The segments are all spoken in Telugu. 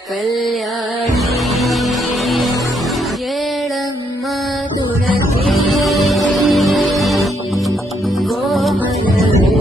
కళ్యాణి ఏడమ్మ తులసి కోమలవే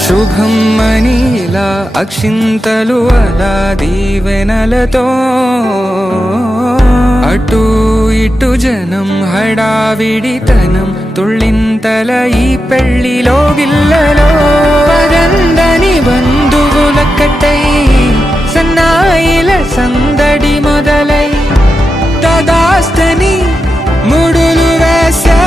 శుభం మనీలా అక్షింతలు అలా దీవెనలతో అటు ఇటు జనం హడావిడితనం తుళ్ళింతల ఈ పెళ్లిలో గిల్లలో పదందని బంధువులక్కటై సన్నాయిల సందడి మొదలై తదాస్తని ముడులు వేసా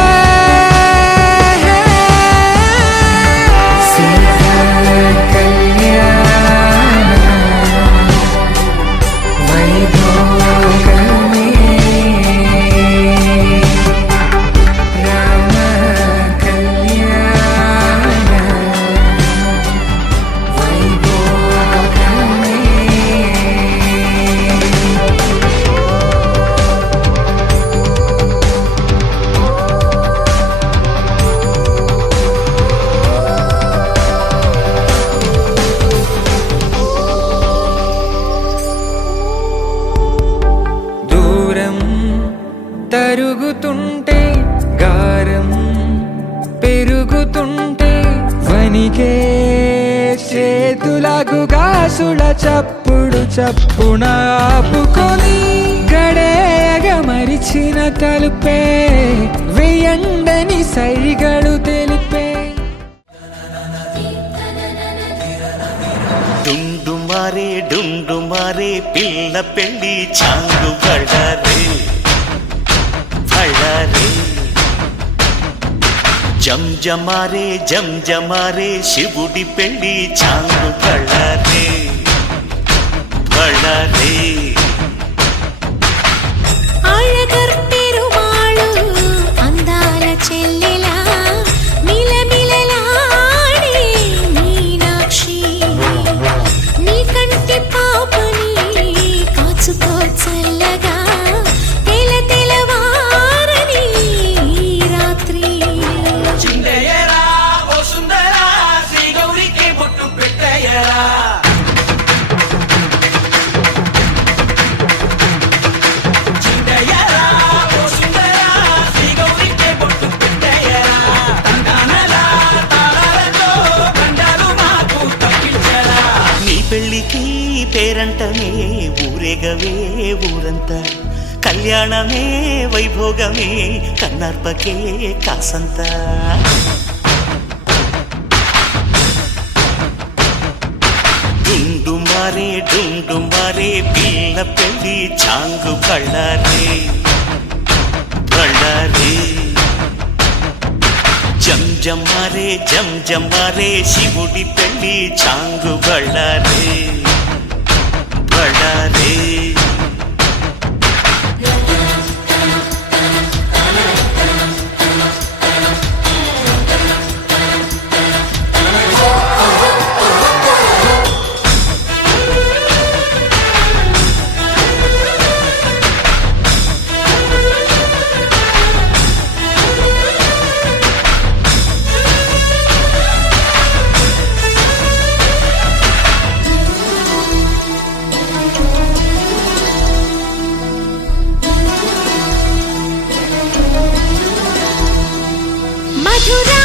తరుగుతుంటే గారం పెరుగుతుంటే వనికే చేతులకు గాసుల చప్పుడు చప్పున ఆపుకొని గడేగ మరిచిన తలుపే వెయ్యండని సైగడు తెలిపే డుండుమారే పిల్ల పెళ్ళి చాంగు బళ్ళారే జంజమారే శివుడి పెళ్ళి చాంగు బళ్ళారే అందాల చెల్లెలా మిలమిలలాడే మీనాక్షి నీ కంటి పాపని కాచుకో చల్లగా తెలవారని రాత్రి పెళ్ళికి పేరంటమే ఊరేగవే ఊరంతా కళ్యాణమే వైభోగమే కన్నార్పకే కాసంత డుండు మారే పిల్ల పెళ్ళి చాంగు బళ్ళారే బళ్ళారే జం మారే శివుడి పెళ్ళి చాంగు బళ్ళారే బళ్ళారే మధురా